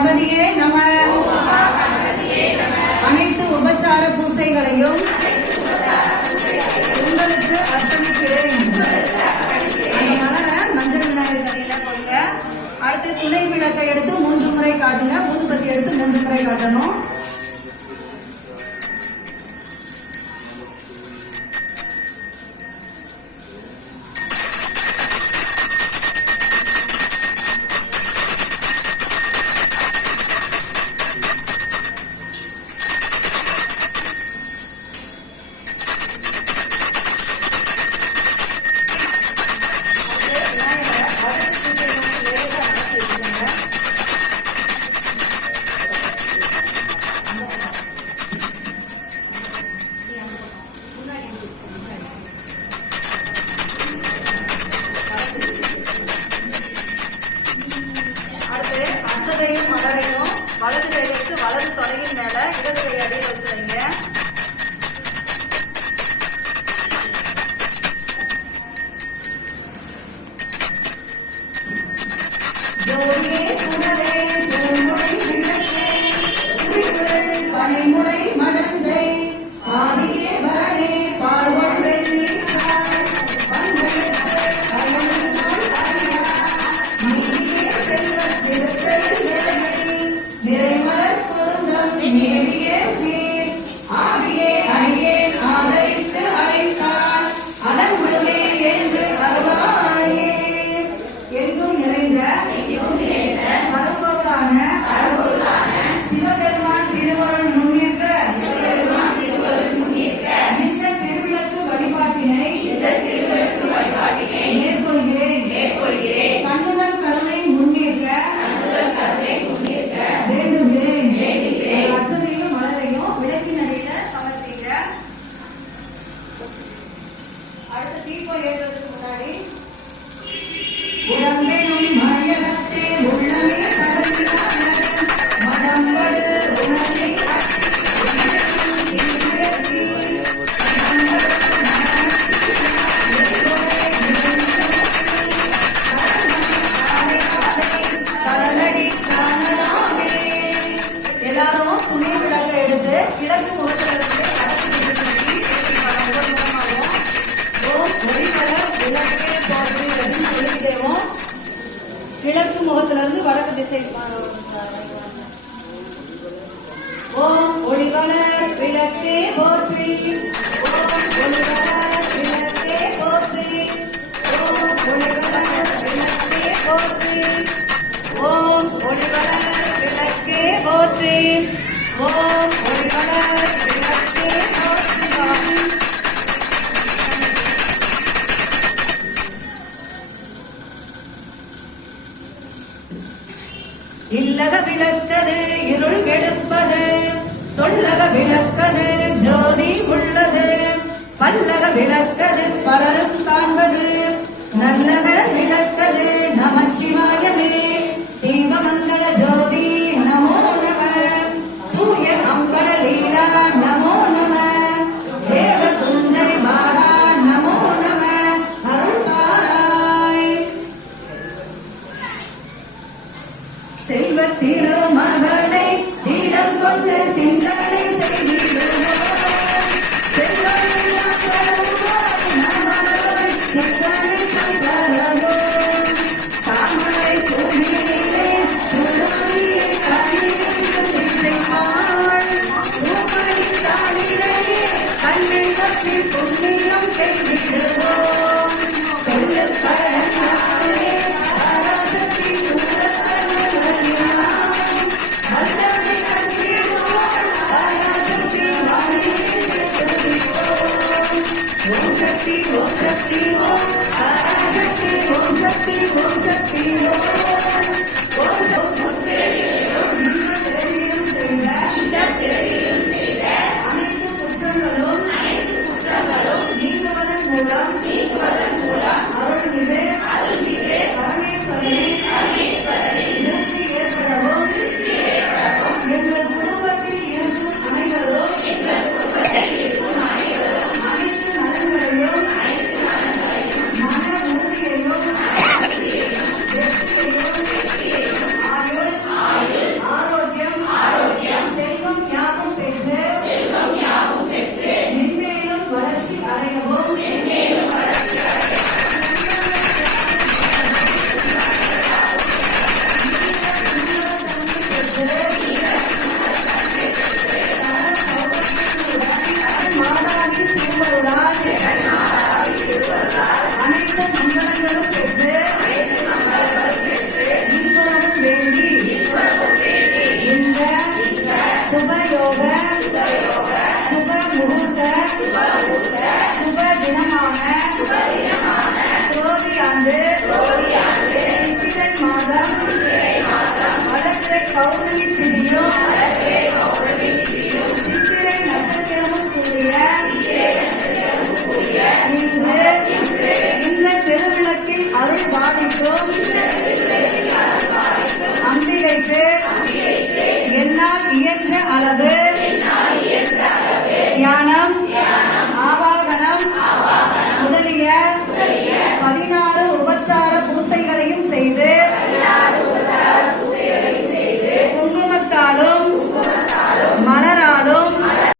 கணபதியே நம. அனைத்து உபச்சார பூசைகளையும் உங்களுக்கு அர்ப்பணிக்கிறேன். அந்த மலரை மஞ்சள் விநாயகர் தலையில போடுங்க. அடுத்து துணை விளக்கை எடுத்து 3 முறை காட்டுங்க. ஊதுபத்தி எடுத்து 3 முறை காட்டணும். கிழக்கு முகத்திலிருந்து வடக்கு திசை. ஓம் ஒளிவளர் விளக்கே போற்றி. ஓம் ஒளிவளர் விளக்கே போற்றி. ஓம் ஒளிவளர் விளக்கே போற்றி. ஓம் ஒளிவளர் விளக்கே போற்றி. ஓம் ஒளிவளர் விளக்கே போற்றி. இல்லக விளக்கது இருள் கெடுப்பது, சொல்லக விளக்கது ஜோதி உள்ளது, பல்லக விளக்கது பலரும் காண்பது, நல்லக விளக்கது நமச்சிவாயமே, தீபமங்கள ஜோதி நமோ நம, தூய அம்பல லீலா நமோ நம, தேவ குஞ்சரி பாலா நமோ நம, அருள்தாராய். செல்வ திருமகளை தீரம் கொண்டு சிந்த